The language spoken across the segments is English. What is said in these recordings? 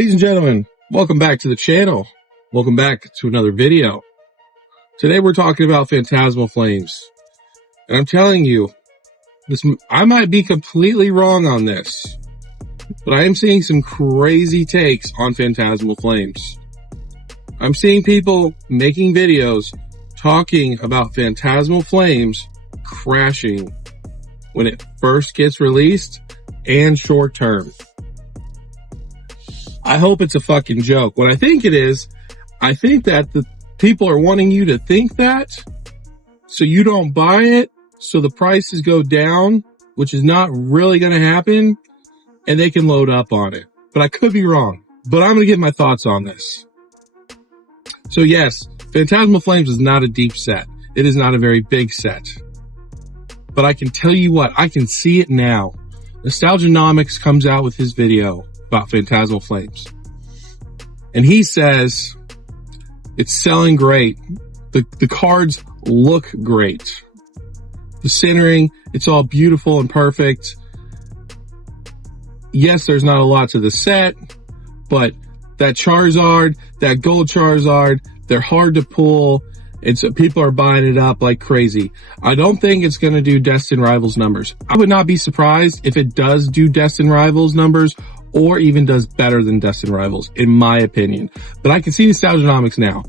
Ladies and gentlemen, welcome back to the channel. Welcome back to another video. Today we're talking about Phantasmal Flames. And I'm telling you, I might be completely wrong on this, but I am seeing some crazy takes on Phantasmal Flames. I'm seeing people making videos talking about Phantasmal Flames crashing when it first gets released and short term. I hope it's a fucking joke. What I think it is, I think that the people are wanting you to think that so you don't buy it, so the prices go down, which is not really going to happen, and they can load up on it. But I could be wrong. But I'm going to give my thoughts on this. So yes, Phantasmal Flames is not a deep set. It is not a very big set. But I can tell you what, I can see it now. Nostalgianomics comes out with his video about Phantasmal Flames. And he says, it's selling great. The cards look great. The centering, it's all beautiful and perfect. Yes, there's not a lot to the set, but that Charizard, that gold Charizard, they're hard to pull. And so people are buying it up like crazy. I don't think it's going to do Destined Rivals numbers. I would not be surprised if it does do Destined Rivals numbers or even does better than Destined Rivals, in my opinion. But I can see Nostalgianomics now.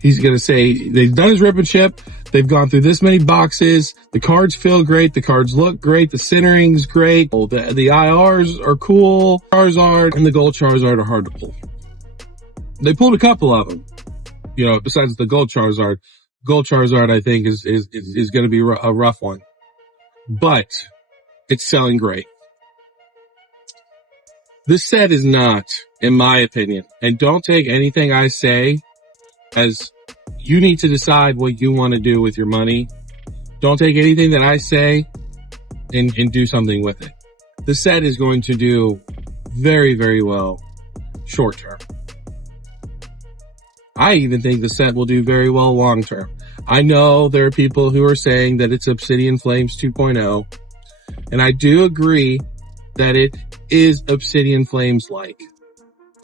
He's going to say they've done his rip and chip. They've gone through this many boxes. The cards feel great. The cards look great. The centering's great. The IRs are cool. Charizard and the gold Charizard are hard to pull. They pulled a couple of them. You know, besides the gold Charizard. Gold Charizard, I think, is going to be a rough one. But it's selling great. This set is not, in my opinion, and don't take anything I say as you need to decide what you want to do with your money. Don't take anything that I say and do something with it. The set is going to do very, very well short term. I even think the set will do very well long term. I know there are people who are saying that it's Obsidian Flames 2.0, and I do agree that it is Obsidian Flames-like.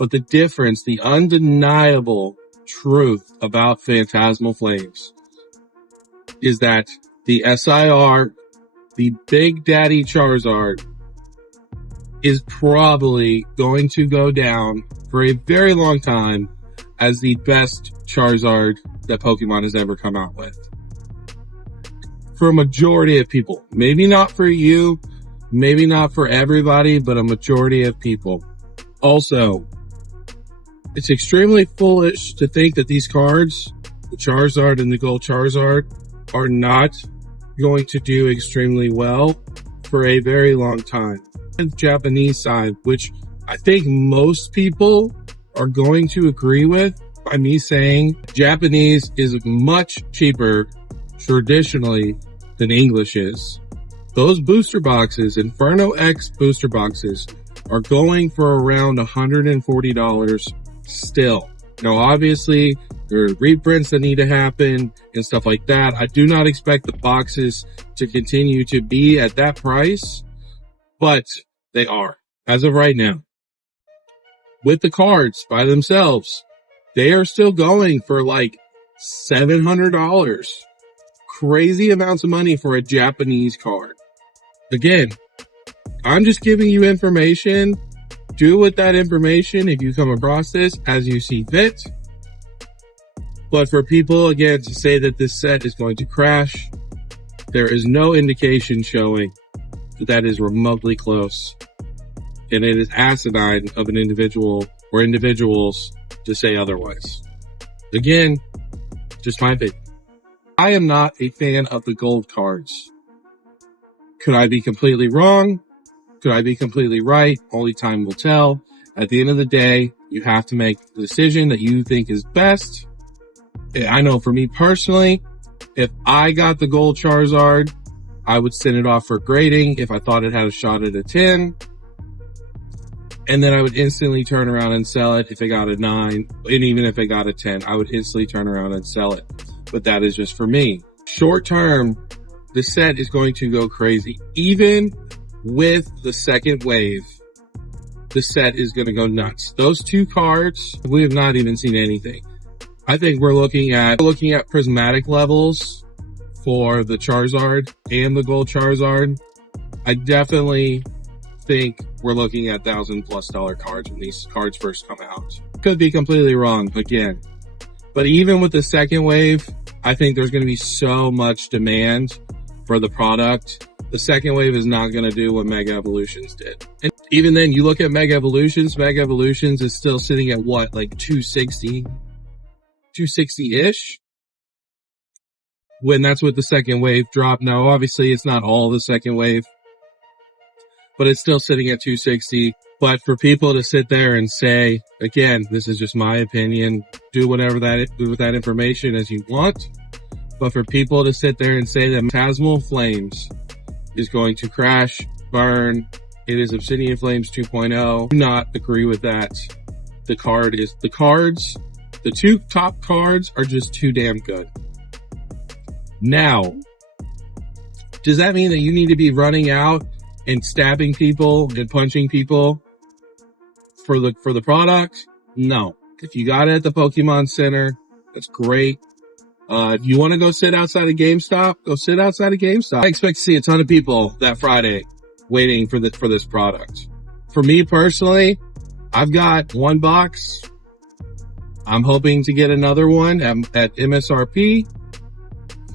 But the difference, the undeniable truth about Phantasmal Flames is that the SIR, the Big Daddy Charizard, is probably going to go down for a very long time as the best Charizard that Pokemon has ever come out with. For a majority of people. Maybe not for you, maybe not for everybody, but a majority of people. Also, it's extremely foolish to think that these cards, the Charizard and the Gold Charizard, are not going to do extremely well for a very long time. And the Japanese side, which I think most people are going to agree with by me saying Japanese is much cheaper traditionally than English is. Those booster boxes, Inferno X booster boxes, are going for around $140 still. Now, obviously, there are reprints that need to happen and stuff like that. I do not expect the boxes to continue to be at that price, but they are as of right now. With the cards by themselves, they are still going for like $700. Crazy amounts of money for a Japanese card. Again, I'm just giving you information. Do with that information if you come across this as you see fit. But for people, again, to say that this set is going to crash, there is no indication showing that that is remotely close. And it is asinine of an individual or individuals to say otherwise. Again, just my opinion. I am not a fan of the gold cards. Could I be completely wrong? Could I be completely right? Only time will tell. At the end of the day, you have to make the decision that you think is best. I know for me personally, if I got the gold Charizard, I would send it off for grading if I thought it had a shot at a 10. And then I would instantly turn around and sell it if it got a 9. And even if it got a 10, I would instantly turn around and sell it. But that is just for me. Short term, the set is going to go crazy. Even with the second wave, the set is going to go nuts. Those two cards, we have not even seen anything. I think we're looking at prismatic levels for the Charizard and the Gold Charizard. I definitely think we're looking at $1,000+ cards when these cards first come out. Could be completely wrong again. But even with the second wave, I think there's going to be so much demand for the product. The second wave is not going to do what Mega Evolutions did. And even then, you look at Mega Evolutions is still sitting at what, like 260-ish? When that's what the second wave dropped. Now, obviously, it's not all the second wave, but it's still sitting at 260. But for people to sit there and say, again, this is just my opinion, do with that information as you want. But for people to sit there and say that Phantasmal Flames is going to crash, burn, it is Obsidian Flames 2.0, do not agree with that. The two top cards are just too damn good. Now, does that mean that you need to be running out and stabbing people and punching people for the product? No. If you got it at the Pokemon Center, that's great. If you want to go sit outside of GameStop, go sit outside of GameStop. I expect to see a ton of people that Friday waiting for this product. For me personally, I've got one box. I'm hoping to get another one at MSRP.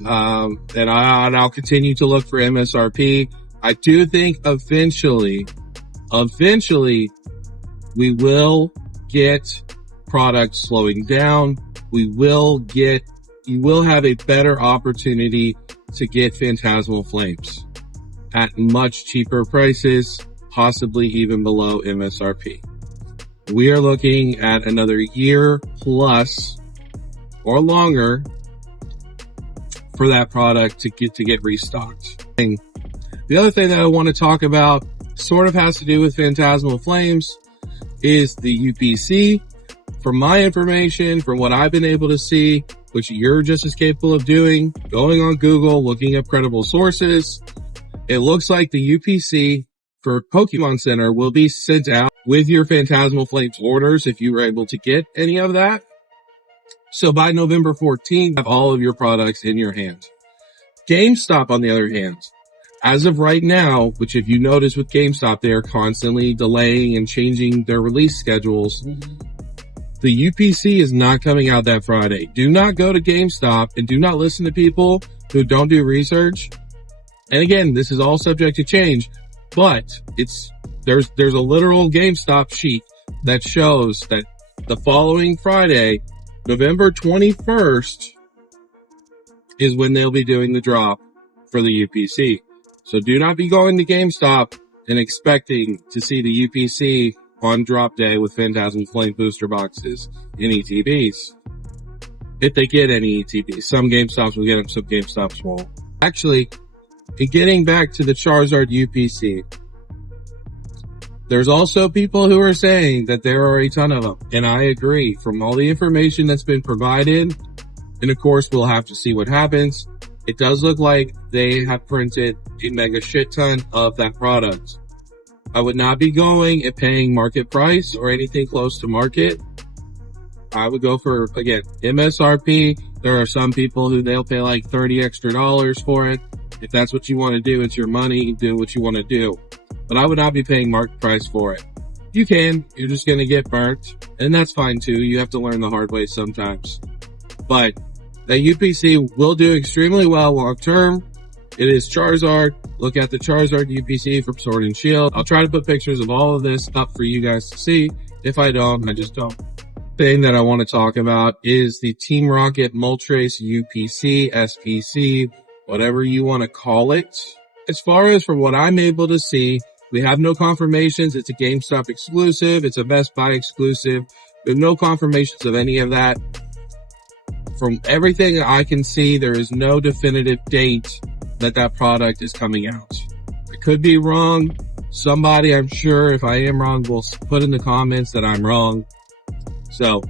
And I'll continue to look for MSRP. I do think eventually, we will get products slowing down. You will have a better opportunity to get Phantasmal Flames at much cheaper prices, possibly even below MSRP. We are looking at another year plus or longer for that product to get restocked. The other thing that I want to talk about sort of has to do with Phantasmal Flames is the UPC. From my information, from what I've been able to see, which you're just as capable of doing, going on Google, looking up credible sources, it looks like the UPC for Pokemon Center will be sent out with your Phantasmal Flames orders if you were able to get any of that. So by November 14th, have all of your products in your hand. GameStop, on the other hand, as of right now, which if you notice with GameStop, they are constantly delaying and changing their release schedules. The UPC is not coming out that Friday. Do not go to GameStop and do not listen to people who don't do research. And again, this is all subject to change, but there's a literal GameStop sheet that shows that the following Friday, November 21st, is when they'll be doing the drop for the UPC. So do not be going to GameStop and expecting to see the UPC on drop day with Phantasmal Flame booster boxes and ETBs. If they get any ETBs. Some GameStops will get them, some GameStops won't. Actually, in getting back to the Charizard UPC, there's also people who are saying that there are a ton of them. And I agree from all the information that's been provided. And of course, we'll have to see what happens. It does look like they have printed a mega shit ton of that product. I would not be going and paying market price or anything close to market. I would go for, again, MSRP. There are some people who they'll pay like $30 extra for it. If that's what you want to do, it's your money. Do what you want to do. But I would not be paying market price for it. You can. You're just going to get burnt. And that's fine too. You have to learn the hard way sometimes. But the UPC will do extremely well long term. It is Charizard. Look at the Charizard UPC from Sword and Shield. I'll try to put pictures of all of this up for you guys to see. If I don't, I just don't. Thing that I want to talk about is the Team Rocket Moltres UPC, SPC, whatever you want to call it. As far as from what I'm able to see, we have no confirmations. It's a GameStop exclusive. It's a Best Buy exclusive. We have no confirmations of any of that. From everything I can see, there is no definitive date that product is coming out. I could be wrong. Somebody, I'm sure, if I am wrong, will put in the comments that I'm wrong. So,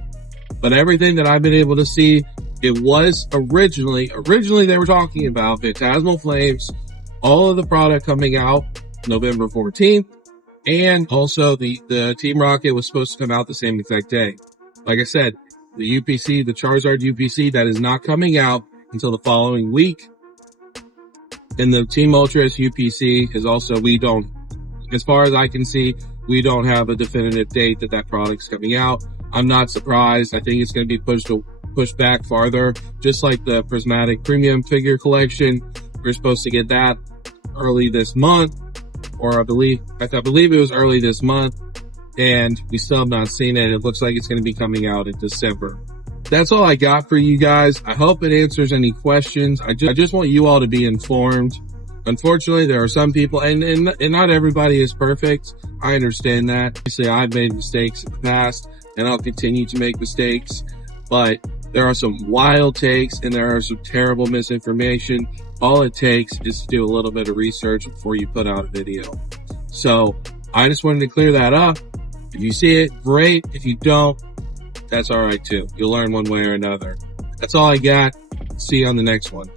but everything that I've been able to see, it was originally they were talking about Phantasmal Flames, all of the product coming out November 14th. And also the Team Rocket was supposed to come out the same exact day. Like I said, the UPC, the Charizard UPC, that is not coming out until the following week. And the Team Ultras UPC is also, as far as I can see, we don't have a definitive date that product's coming out. I'm not surprised. I think it's going to be pushed back farther, just like the Prismatic Premium figure collection. We're supposed to get that early this month, or I believe it was early this month, and we still have not seen it. It looks like it's going to be coming out in December. That's all I got for you guys. I hope it answers any questions. I just want you all to be informed. Unfortunately, there are some people, and not everybody is perfect. I understand that. Obviously, I've made mistakes in the past, and I'll continue to make mistakes, but there are some wild takes and there are some terrible misinformation. All it takes is to do a little bit of research before you put out a video. So I just wanted to clear that up. If you see it, great. If you don't, that's all right too. You'll learn one way or another. That's all I got. See you on the next one.